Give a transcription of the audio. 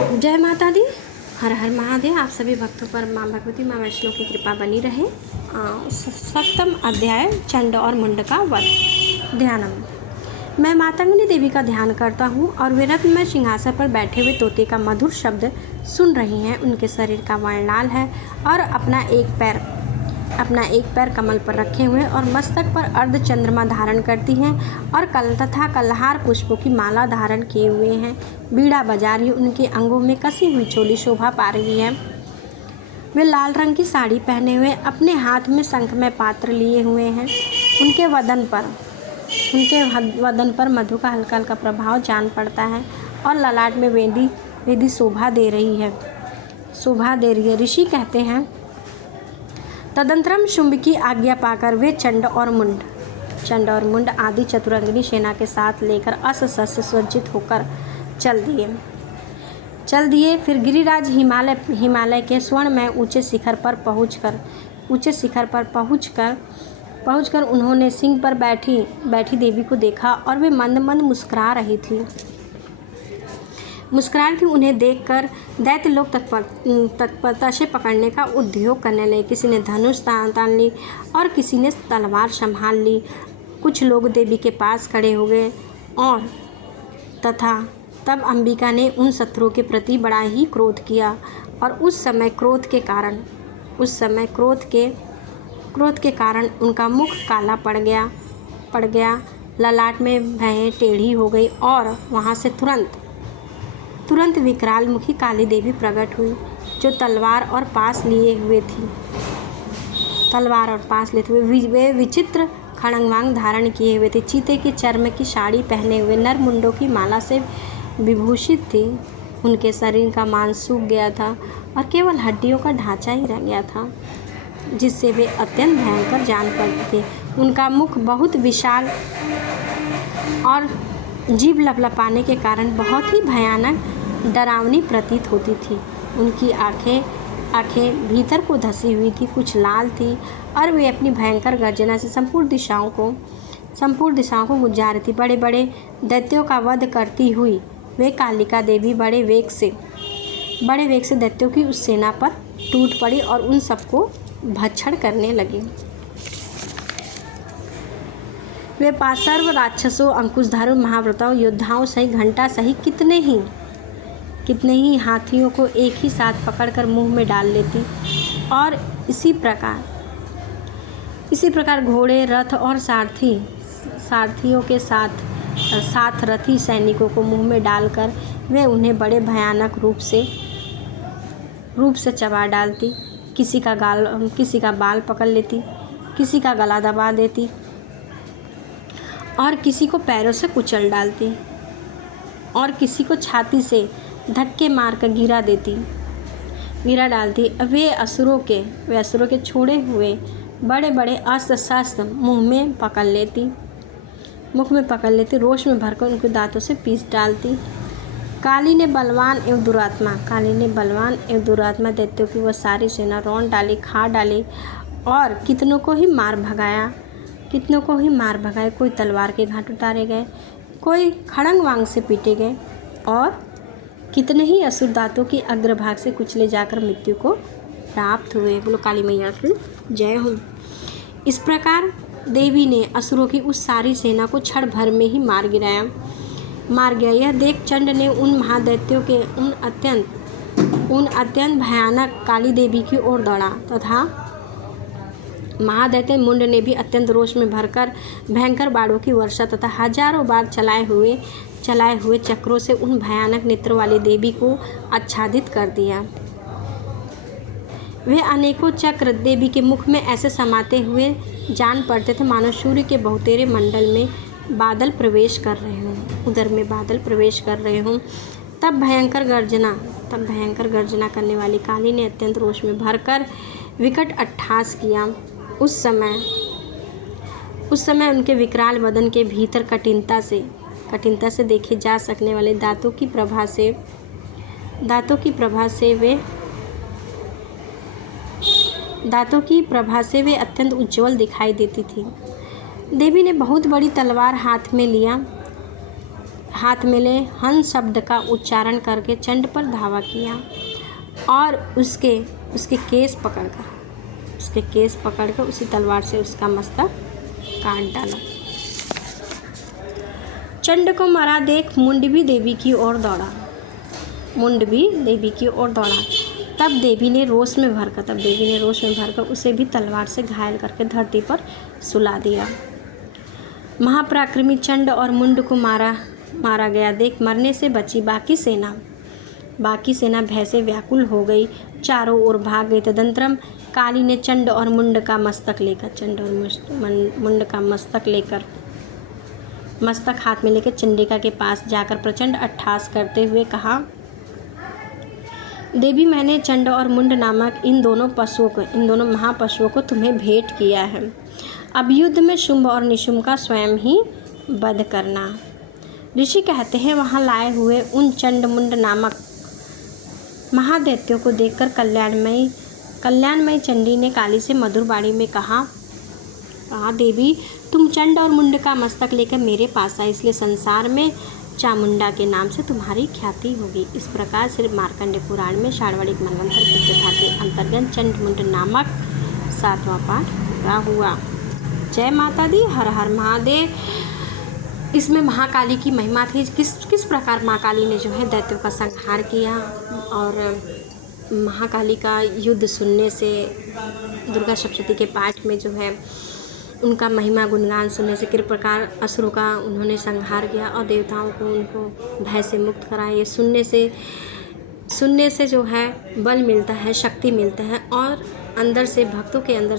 जय माता दी। हर हर महादेव। आप सभी भक्तों पर माँ भगवती माँ वैष्णो की कृपा बनी रहे। सप्तम अध्याय चंड और मुंड का वध। ध्यानम। मैं मातंगनी देवी का ध्यान करता हूँ और वे रत्नमय सिंहासन पर बैठे हुए तोते का मधुर शब्द सुन रही हैं। उनके शरीर का वर्ण लाल है और अपना एक पैर कमल पर रखे हुए और मस्तक पर अर्ध चंद्रमा धारण करती हैं और कलहार पुष्पों की माला धारण किए हुए हैं। बीड़ा बजा रही उनके अंगों में कसी हुई चोली शोभा पा रही है। वे लाल रंग की साड़ी पहने हुए अपने हाथ में शंखमय पात्र लिए हुए हैं। उनके वदन पर मधु का हल्का हल्का प्रभाव जान पड़ता है और ललाट में वेदी शोभा दे रही है। ऋषि कहते हैं, तदंतरम शुंभ की आज्ञा पाकर वे चंड और मुंड आदि चतुरंगिनी सेना के साथ लेकर अस्त्र शस्त्र सज्जित होकर चल दिए। फिर गिरिराज हिमालय के स्वर्ण में ऊंचे शिखर पर पहुंचकर उन्होंने सिंह पर बैठी देवी को देखा और वे मंद मंद मुस्कुरा रही थी। उन्हें देखकर दैत्य लोग तत्परता से पकड़ने का उद्योग करने लगे। किसी ने धनुष तान ली और किसी ने तलवार संभाल ली। कुछ लोग देवी के पास खड़े हो गए और तब अंबिका ने उन शत्रुओं के प्रति बड़ा ही क्रोध किया और उस समय क्रोध के कारण उनका मुख काला पड़ गया। ललाट में भयं टेढ़ी हो गई और वहाँ से तुरंत विकराल मुखी काली देवी प्रकट हुई, जो तलवार और पास लिए हुए वे विचित्र खड़ंग धारण किए हुए थे। चीते के चर्म की साड़ी पहने हुए नर मुंडों की माला से विभूषित थी। उनके शरीर का मांस सूख गया था और केवल हड्डियों का ढांचा ही रह गया था, जिससे वे अत्यंत भयंकर जान पड़ते थे। उनका मुख बहुत विशाल और जीभ लपलपाने के कारण बहुत ही भयानक डरावनी प्रतीत होती थी। उनकी आंखें भीतर को धसी हुई थी, कुछ लाल थी और वे अपनी भयंकर गर्जना से संपूर्ण दिशाओं को गुंजा रही थी। बड़े बड़े दैत्यों का वध करती हुई वे कालिका देवी बड़े वेग से दैत्यों की उस सेना पर टूट पड़ी और उन सबको भक्षण करने लगी। वे सर्व राक्षसों, अंकुशधारों, महाव्रताओं, योद्धाओं सहित घंटा सहित कितने ही हाथियों को एक ही साथ पकड़कर मुंह में डाल लेती और इसी प्रकार घोड़े, रथ और सारथियों के साथ रथी सैनिकों को मुंह में डालकर वे उन्हें बड़े भयानक रूप से चबा डालती। किसी का बाल पकड़ लेती, किसी का गला दबा देती और किसी को पैरों से कुचल डालती और किसी को छाती से धक्के मारकर गिरा डालती। वे असुरों के छोड़े हुए बड़े बड़े अस्त्र शस्त्र मुख में पकड़ लेती, रोष में भरकर उनके दांतों से पीस डालती। काली ने बलवान एवं दुरात्मा दैत्यों की वह सारी सेना रौंद डाली, खा डाली और कितनों को ही मार भगाए। कोई तलवार के घाट उतारे गए, कोई खड़ंग वांग से पीटे गए और कितने ही असुर दांतों की अग्रभाग से कुचले जाकर मृत्यु को प्राप्त हुए। बोलो काली मैया की जय हो। इस प्रकार देवी ने असुरों की उस सारी सेना को क्षण भर में ही मार गया। यह देख चंड ने उन महादैत्यों के उन अत्यंत भयानक काली देवी की ओर दौड़ा तथा महादैत्य मुंड ने भी अत्यंत रोष में भरकर भयंकर बाणों की वर्षा तथा हजारों बार चलाए हुए चक्रों से उन भयानक नेत्रों वाली देवी को आच्छादित कर दिया। वे अनेकों चक्र देवी के मुख में ऐसे समाते हुए जान पड़ते थे मानो सूर्य के बहुतेरे मंडल में बादल प्रवेश कर रहे हों। तब भयंकर गर्जना करने वाली काली ने अत्यंत रोष में भरकर विकट अट्टहास किया। उस समय उनके विकराल वदन के भीतर कठिनता से देखे जा सकने वाले दांतों की प्रभा से वे अत्यंत उज्ज्वल दिखाई देती थी। देवी ने बहुत बड़ी तलवार हाथ में लिया हाथ में ले हंस शब्द का उच्चारण करके चंड पर धावा किया और उसके केस पकड़कर उसी तलवार से उसका मस्तक काट डाला। चंड को मरा देख मुंड भी देवी की ओर दौड़ा। तब देवी ने रोष में भरकर उसे भी तलवार से घायल करके धरती पर सुला दिया। महापराक्रमी चंड और मुंड को मारा गया देख मरने से बची बाकी सेना भय से व्याकुल हो गई, चारों ओर भाग गई। तदंतरम काली ने चंड और मुंड का मस्तक लेकर मस्तक हाथ में लेकर चंडिका के पास जाकर प्रचंड अट्टहास करते हुए कहा, देवी, मैंने चंड और मुंड नामक इन दोनों महापशुओं को तुम्हें भेंट किया है। अब युद्ध में शुंभ और निशुंभ का स्वयं ही वध करना। ऋषि कहते हैं, वहां लाए हुए उन चंड मुंड नामक महादैत्यों को देखकर कल्याणमयी चंडी ने काली से मधुर वाणी में कहा, देवी, तुम चंड और मुंड का मस्तक लेकर मेरे पास आए, इसलिए संसार में चामुंडा के नाम से तुम्हारी ख्याति होगी। इस प्रकार श्री मार्कंडेय पुराण में शार्वणिक मनवंतर की कथा के अंतर्गत चंड मुंड नामक 7वां पाठ पूरा हुआ। जय माता दी, हर हर महादेव। इसमें महाकाली की महिमा थी, किस प्रकार माँ काली ने जो है दैत्यों का संहार किया, और महाकाली का युद्ध सुनने से, दुर्गा सप्तशती के पाठ में जो है उनका महिमा गुणगान सुनने से किस प्रकार असुरों का उन्होंने संहार किया और देवताओं को उनको भय से मुक्त कराया। ये सुनने से जो है बल मिलता है, शक्ति मिलता है, और अंदर से भक्तों के अंदर